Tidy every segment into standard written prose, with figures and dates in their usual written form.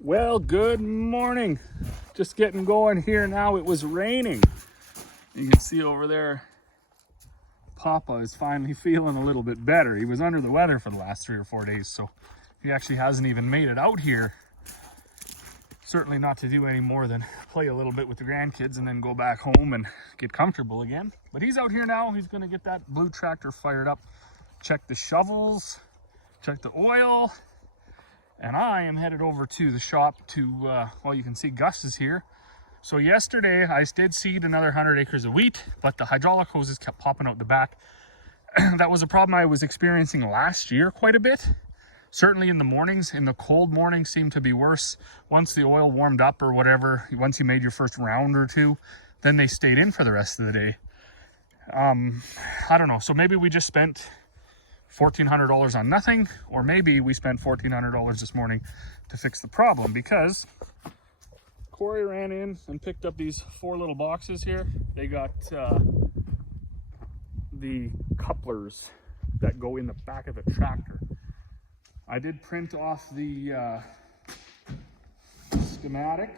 Well, good morning. Just getting going here now. It was raining. You can see over there, Papa is finally feeling a little bit better. He was under the weather for the last 3 or 4 days, so he actually hasn't even made it out here. Certainly not to do any more than play a little bit with the grandkids and then go back home and get comfortable again. But he's out here now. He's going to get that blue tractor fired up, check the shovels, check the oil. And I am headed over to the shop to, well, you can see Gus is here. So yesterday I did seed another 100 acres of wheat, but the hydraulic hoses kept popping out the back. That was a problem I was experiencing last year quite a bit. Certainly in the mornings, in the cold mornings seemed to be worse. Once the oil warmed up or whatever, once you made your first round or two, then they stayed in for the rest of the day. I don't know, so maybe we just spent $1,400 on nothing, or maybe we spent $1,400 this morning to fix the problem, because Corey ran in and picked up these 4 little boxes here. They got the couplers that go in the back of the tractor. I did print off the schematic,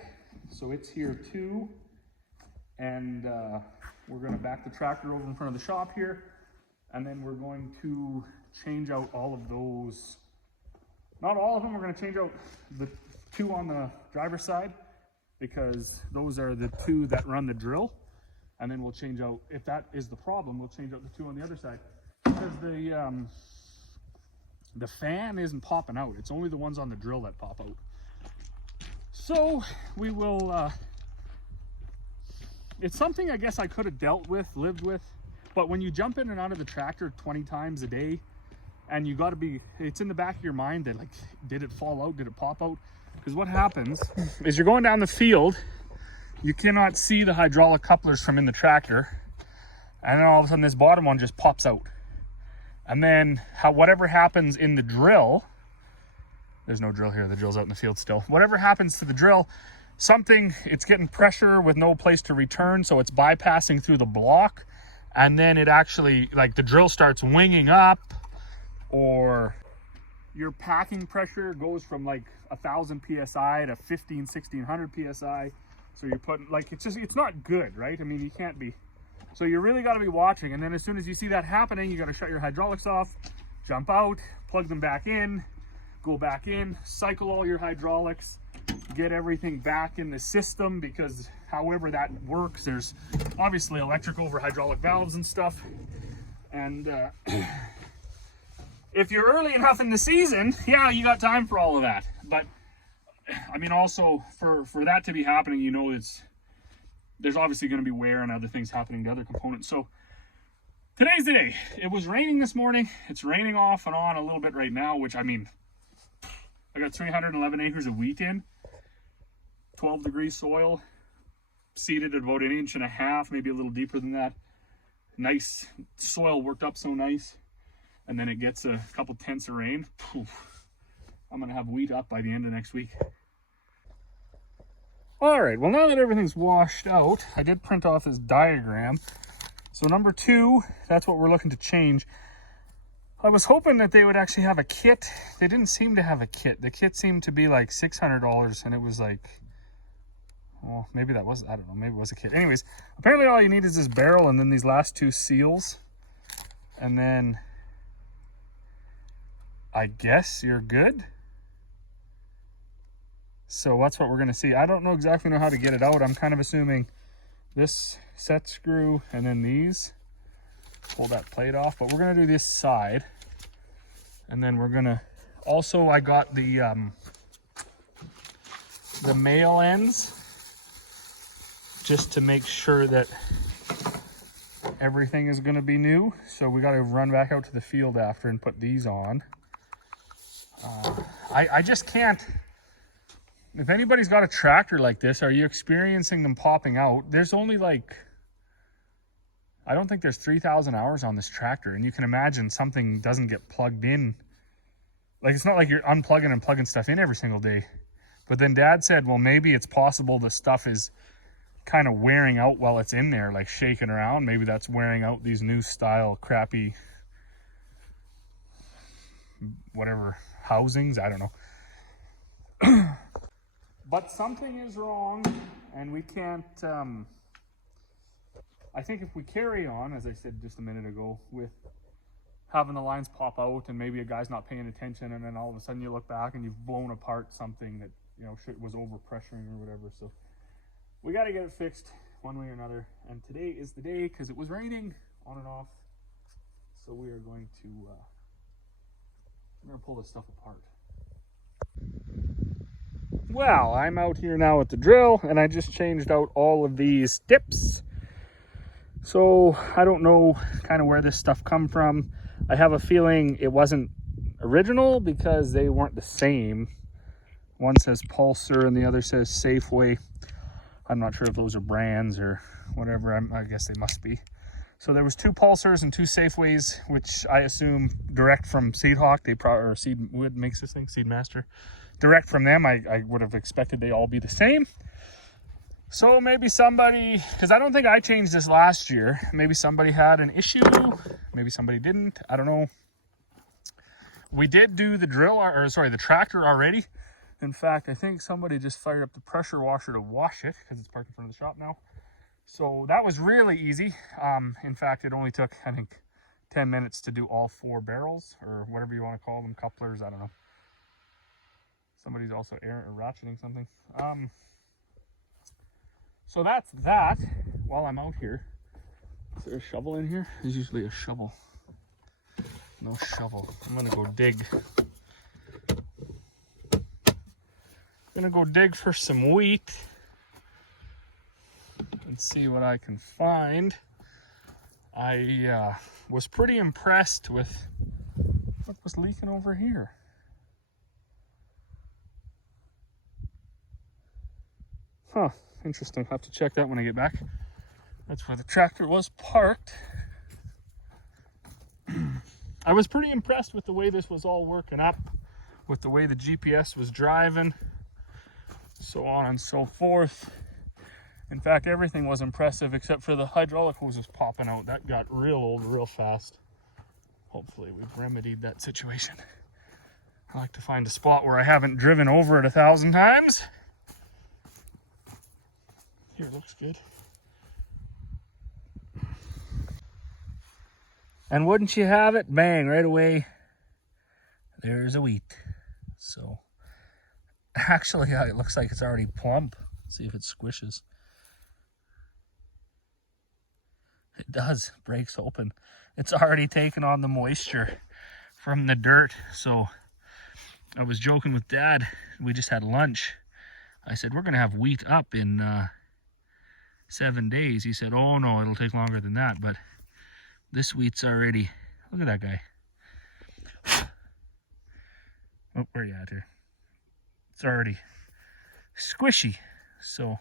so it's here too, and we're going to back the tractor over in front of the shop here, and then we're going to change out all of those. Not all of them. We're going to change out the 2 on the driver's side, because those are the 2 that run the drill. And then we'll change out, if that is the problem, we'll change out the 2 on the other side, because the fan isn't popping out. It's only the ones on the drill that pop out. So we will, it's something I guess I could have dealt with, lived with. But when you jump in and out of the tractor 20 times a day, and you got to be, it's in the back of your mind that, like, did it fall out? Did it pop out? Because what happens is you're going down the field, you cannot see the hydraulic couplers from in the tractor, and then all of a sudden this bottom one just pops out. And then whatever happens in the drill, there's no drill here, the drill's out in the field still. Whatever happens to the drill, it's getting pressure with no place to return, so it's bypassing through the block. And then it actually, like, the drill starts winging up, or your packing pressure goes from like 1,000 psi to 1,600 psi. So you're putting, like, it's not good, right? I mean, you can't be. So you really got to be watching. And then as soon as you see that happening, you got to shut your hydraulics off, jump out, plug them back in, go back in, cycle all your hydraulics, get everything back in the system, because however that works, there's obviously electric over hydraulic valves and stuff. And if you're early enough in the season, yeah, you got time for all of that. But I mean, also for that to be happening, you know, there's obviously going to be wear and other things happening to other components. So today's the day. It was raining this morning. It's raining off and on a little bit right now, which, I mean, I got 311 acres of wheat in, 12 degree soil, seeded at about 1.5 inches, maybe a little deeper than that. Nice soil, worked up so nice. And then it gets a couple tenths of rain. Poof. I'm going to have wheat up by the end of next week. All right, well, now that everything's washed out, I did print off this diagram. So number 2, that's what we're looking to change. I was hoping that they would actually have a kit. They didn't seem to have a kit. The kit seemed to be like $600, and it was like, well, maybe that was, I don't know, maybe it was a kit. Anyways, apparently all you need is this barrel and then these last 2 seals. And then I guess you're good. So that's what we're going to see. I don't exactly know how to get it out. I'm kind of assuming this set screw and then these. Pull that plate off, but we're going to do this side. And then we're going to, also I got the male ends, just to make sure that everything is going to be new. So we got to run back out to the field after and put these on. I just can't. If anybody's got a tractor like this, are you experiencing them popping out? There's only like, I don't think there's 3,000 hours on this tractor, and you can imagine something doesn't get plugged in. Like, it's not like you're unplugging and plugging stuff in every single day. But then Dad said, well, maybe it's possible the stuff is kind of wearing out while it's in there, like shaking around. Maybe that's wearing out these new style crappy, whatever, housings. I don't know. But something is wrong, and we can't, I think if we carry on, as I said just a minute ago, with having the lines pop out and maybe a guy's not paying attention, and then all of a sudden you look back and you've blown apart something that, you know, was overpressuring or whatever. So we got to get it fixed one way or another. And today is the day, because it was raining on and off. So we are going to pull this stuff apart. Well, I'm out here now with the drill, and I just changed out all of these tips. So I don't know kind of where this stuff come from. I have a feeling it wasn't original because they weren't the same. One says Pulsar and the other says Safeway. I'm not sure if those are brands or whatever. I guess they must be. So there was 2 Pulsars and 2 Safeways, which I assume direct from Seedhawk. They probably, or Seedwood makes this thing, Seedmaster. Direct from them, I would have expected they all be the same. So maybe somebody, because I don't think I changed this last year. Maybe somebody had an issue. Maybe somebody didn't. I don't know. We did do the the tractor already. In fact, I think somebody just fired up the pressure washer to wash it because it's parked in front of the shop now. So that was really easy. In fact, it only took, I think, 10 minutes to do all 4 barrels, or whatever you want to call them, couplers, I don't know. Somebody's also ratcheting something. So that's that. While I'm out here, is there a shovel in here? There's usually a shovel. No shovel. I'm gonna go dig. Gonna go dig for some wheat and see what I can find. I was pretty impressed with what was leaking over here. Huh, interesting. I'll have to check that when I get back. That's where the tractor was parked. I was pretty impressed with the way this was all working up, with the way the GPS was driving, so on and so forth. In fact, everything was impressive except for the hydraulic hoses popping out. That got real old real fast. Hopefully we've remedied that situation. I like to find a spot where I haven't driven over it 1,000 times. Here, looks good. And wouldn't you have it, bang, right away, there's a wheat. So, actually, it looks like it's already plump. Let's see if it squishes. It does, breaks open. It's already taken on the moisture from the dirt. So, I was joking with Dad. We just had lunch. I said, we're going to have wheat up in 7 days. He said, oh no, it'll take longer than that. But this wheat's already, look at that guy. Oh, where are you at here? It's already squishy. So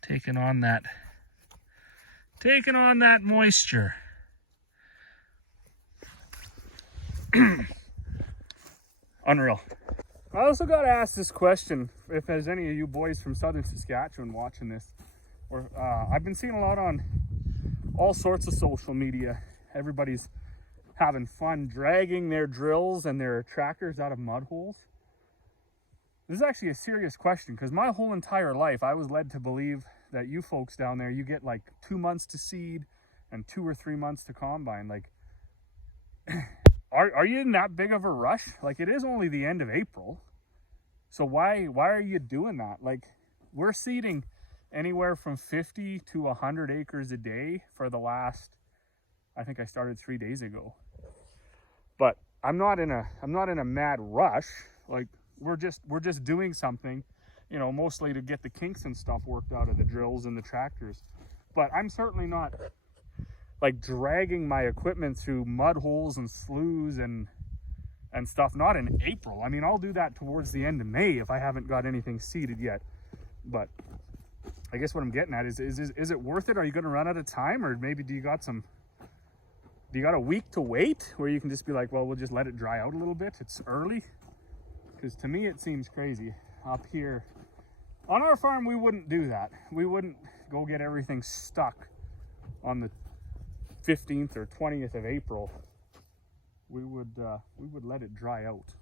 taking on that moisture. Unreal. I also got to ask this question, if there's any of you boys from southern Saskatchewan watching this. Or I've been seeing a lot on all sorts of social media. Everybody's having fun dragging their drills and their tractors out of mud holes. This is actually a serious question, because my whole entire life I was led to believe that you folks down there, you get like 2 months to seed and 2 or 3 months to combine. Like, are you in that big of a rush? Like, it is only the end of April. So why are you doing that? Like, we're seeding anywhere from 50 to 100 acres a day for the last, I think I started 3 days ago. But I'm not in a mad rush. Like, we're just doing something, you know, mostly to get the kinks and stuff worked out of the drills and the tractors. But I'm certainly not like dragging my equipment through mud holes and sloughs and stuff, not in April. I mean, I'll do that towards the end of May if I haven't got anything seeded yet. But I guess what I'm getting at is it worth it? Are you going to run out of time? Or maybe do you got a week to wait where you can just be like, well, we'll just let it dry out a little bit. It's early. Because to me, it seems crazy. Up here on our farm, we wouldn't do that. We wouldn't go get everything stuck on the 15th or 20th of April. We would let it dry out.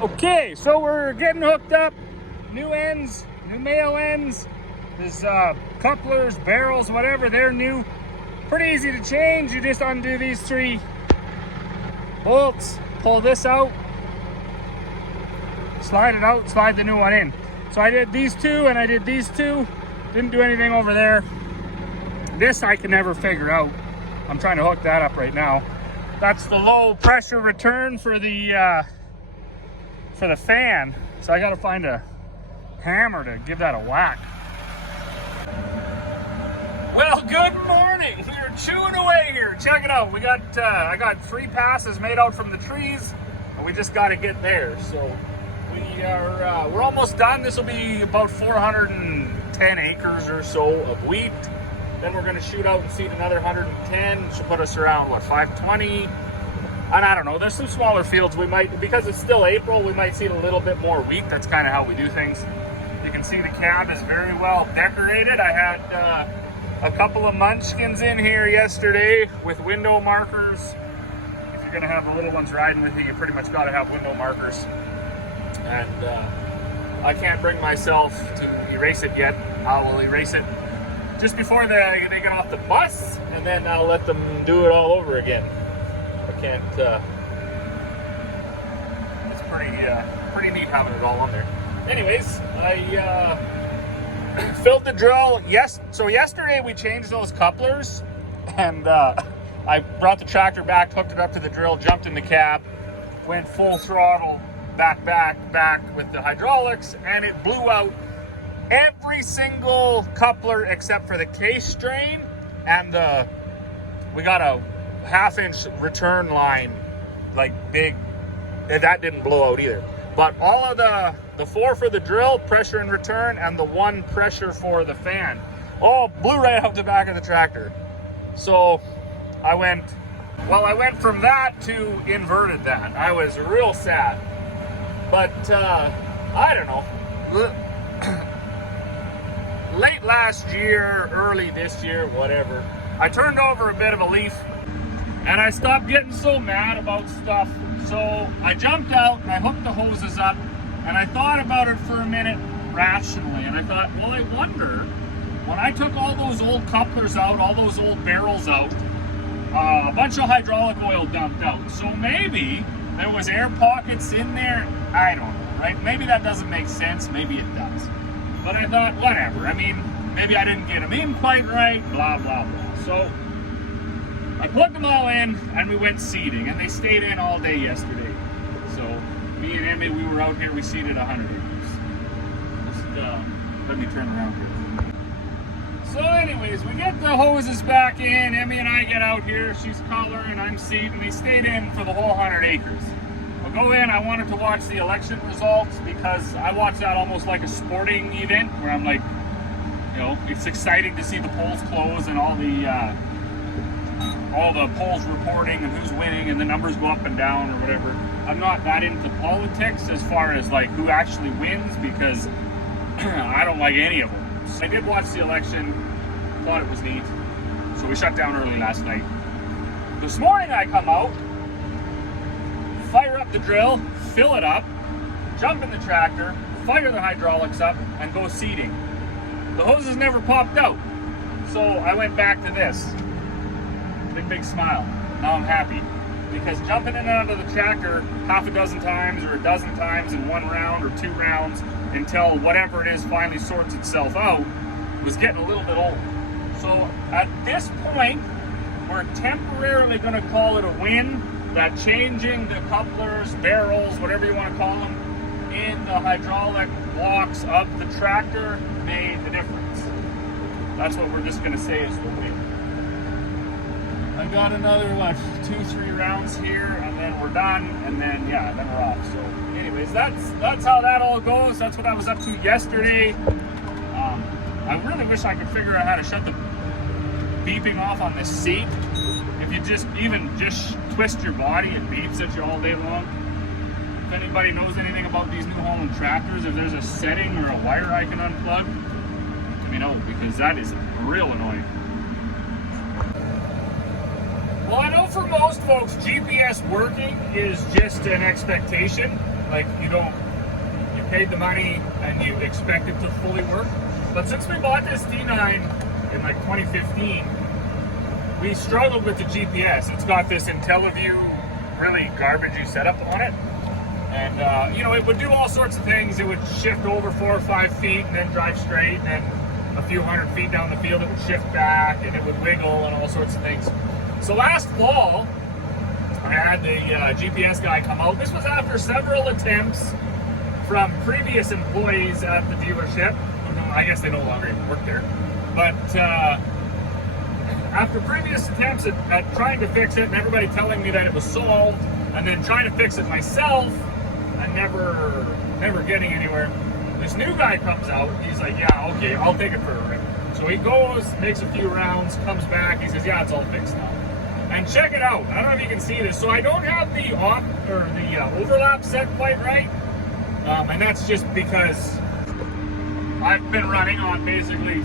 Okay, so we're getting hooked up. new ends, new male ends. There's couplers, barrels, whatever, they're new. Pretty easy to change. You just undo these 3 bolts, pull this out, slide it out, slide the new one in. So I did these 2 and I did these 2. Didn't do anything over there. This I can never figure out. I'm trying to hook that up right now. That's the low pressure return for the fan. So I gotta find a hammer to give that a whack. Well, good morning. We're chewing away here. Check it out. We got I got 3 passes made out from the trees, and we just got to get there. So we're almost done. This will be about 410 acres or so of wheat. Then we're going to shoot out and seed another 110. Should put us around, what, 520? And I don't know. There's some smaller fields we might, because it's still April, we might seed a little bit more wheat. That's kind of how we do things. You can see the cab is very well decorated. I had a couple of munchkins in here yesterday with window markers. If you're going to have the little ones riding with you, you pretty much got to have window markers. And I can't bring myself to erase it yet. I will erase it just before they get off the bus, and then I'll let them do it all over again. I can't, it's pretty neat having it all on there. Anyways, I filled the drill. So yesterday we changed those couplers, and I brought the tractor back, hooked it up to the drill, jumped in the cab, went full throttle, back with the hydraulics, and it blew out every single coupler except for the case drain, and we got a 1/2-inch return line, like big. That didn't blow out either. But all of the 4 for the drill, pressure and return, and the 1 pressure for the fan, all blew right out the back of the tractor. So I went from that to inverted that. I was real sad. But I don't know. Late last year, early this year, whatever, I turned over a bit of a leaf, and I stopped getting so mad about stuff. So I jumped out and I hooked the hoses up, and I thought about it for a minute rationally, and I thought, well, I wonder, when I took all those old couplers out, all those old barrels out, a bunch of hydraulic oil dumped out. So maybe there was air pockets in there. I don't know, right? Maybe that doesn't make sense. Maybe it does. But I thought, whatever. I mean, maybe I didn't get them in quite right, blah, blah, blah. So I plugged them all in, and we went seeding, and they stayed in all day yesterday. So me and Emmy, we were out here, we seeded 100 acres. Just let me turn around here. So anyways, we get the hoses back in, Emmy and I get out here, she's coloring, I'm seeding. They stayed in for the whole 100 acres. We'll go in, I wanted to watch the election results, because I watch that almost like a sporting event, where I'm like, you know, it's exciting to see the polls close and all the polls reporting and who's winning, and the numbers go up and down or whatever. I'm not that into politics as far as like who actually wins, because I don't like any of them. So I did watch the election, thought it was neat, so we shut down early last night. This morning I come out, fire up the drill, fill it up, jump in the tractor, fire the hydraulics up, and go seeding. The hoses never popped out, so I went back to this. Big smile. Now I'm happy, because jumping in and out of the tractor half a dozen times or a dozen times in 1 round or 2 rounds until whatever it is finally sorts itself out was getting a little bit old. So at this point, we're temporarily going to call it a win that changing the couplers, barrels, whatever you want to call them, in the hydraulic blocks of the tractor made the difference. That's what we're just going to say is the win. I got another, 2-3 rounds here, and then we're done, and then, yeah, then we're off. So anyways, that's how that all goes. That's what I was up to yesterday. I really wish I could figure out how to shut the beeping off on this seat. If you just twist your body, it beeps at you all day long. If anybody knows anything about these New Holland tractors, if there's a setting or a wire I can unplug, let me know, because that is real annoying. Well, I know for most folks, GPS working is just an expectation. Like, you paid the money and you expect it to fully work. But since we bought this T9 in like 2015, we struggled with the GPS. It's got this IntelliView really garbagey setup on it. And you know, it would do all sorts of things. It would shift over 4 or 5 feet and then drive straight, and then a few hundred feet down the field it would shift back and it would wiggle and all sorts of things. So last fall, I had the GPS guy come out. This was after several attempts from previous employees at the dealership. I guess they no longer even work there. But after previous attempts at trying to fix it and everybody telling me that it was solved, and then trying to fix it myself and never getting anywhere, this new guy comes out. He's like, yeah, okay, I'll take it for a rip. So he goes, makes a few rounds, comes back. He says, yeah, it's all fixed now. And check it out. I don't know if you can see this. So I don't have the overlap set quite right. And that's just because I've been running on basically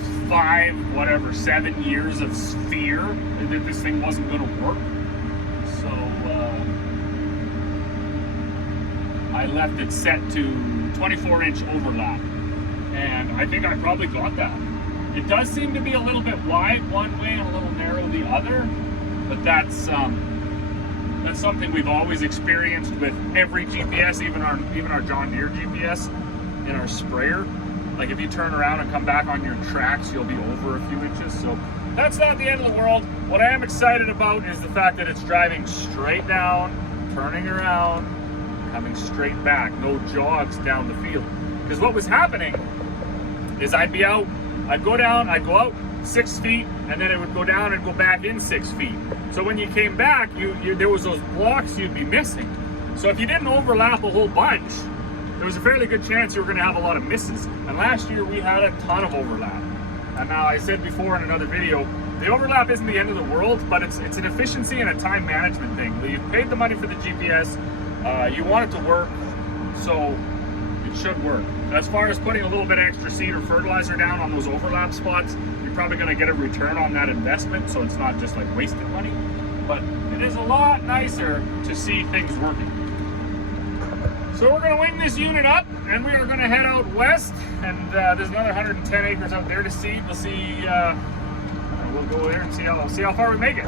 7 years of fear that this thing wasn't going to work. So I left it set to 24-inch overlap, and I think I probably got that. It does seem to be a little bit wide one way and a little narrow the other, but that's something we've always experienced with every GPS, even our John Deere GPS in our sprayer. Like if you turn around and come back on your tracks, you'll be over a few inches. So that's not the end of the world. What I am excited about is the fact that it's driving straight down, turning around, coming straight back, no jogs down the field. Because what was happening is I'd go out 6 feet, and then it would go down and go back in 6 feet. So when you came back, there was those blocks you'd be missing. So if you didn't overlap a whole bunch, there was a fairly good chance you were going to have a lot of misses. And last year we had a ton of overlap. And now I said before in another video, the overlap isn't the end of the world, but it's an efficiency and a time management thing. You've paid the money for the GPS, you want it to work, so it should work. As far as putting a little bit extra seed or fertilizer down on those overlap spots, you're probably going to get a return on that investment, so it's not just like wasted money. But it is a lot nicer to see things working. So we're going to wing this unit up, and we are going to head out west, and there's another 110 acres out there to seed. We'll see. We'll go there and see how far we make it.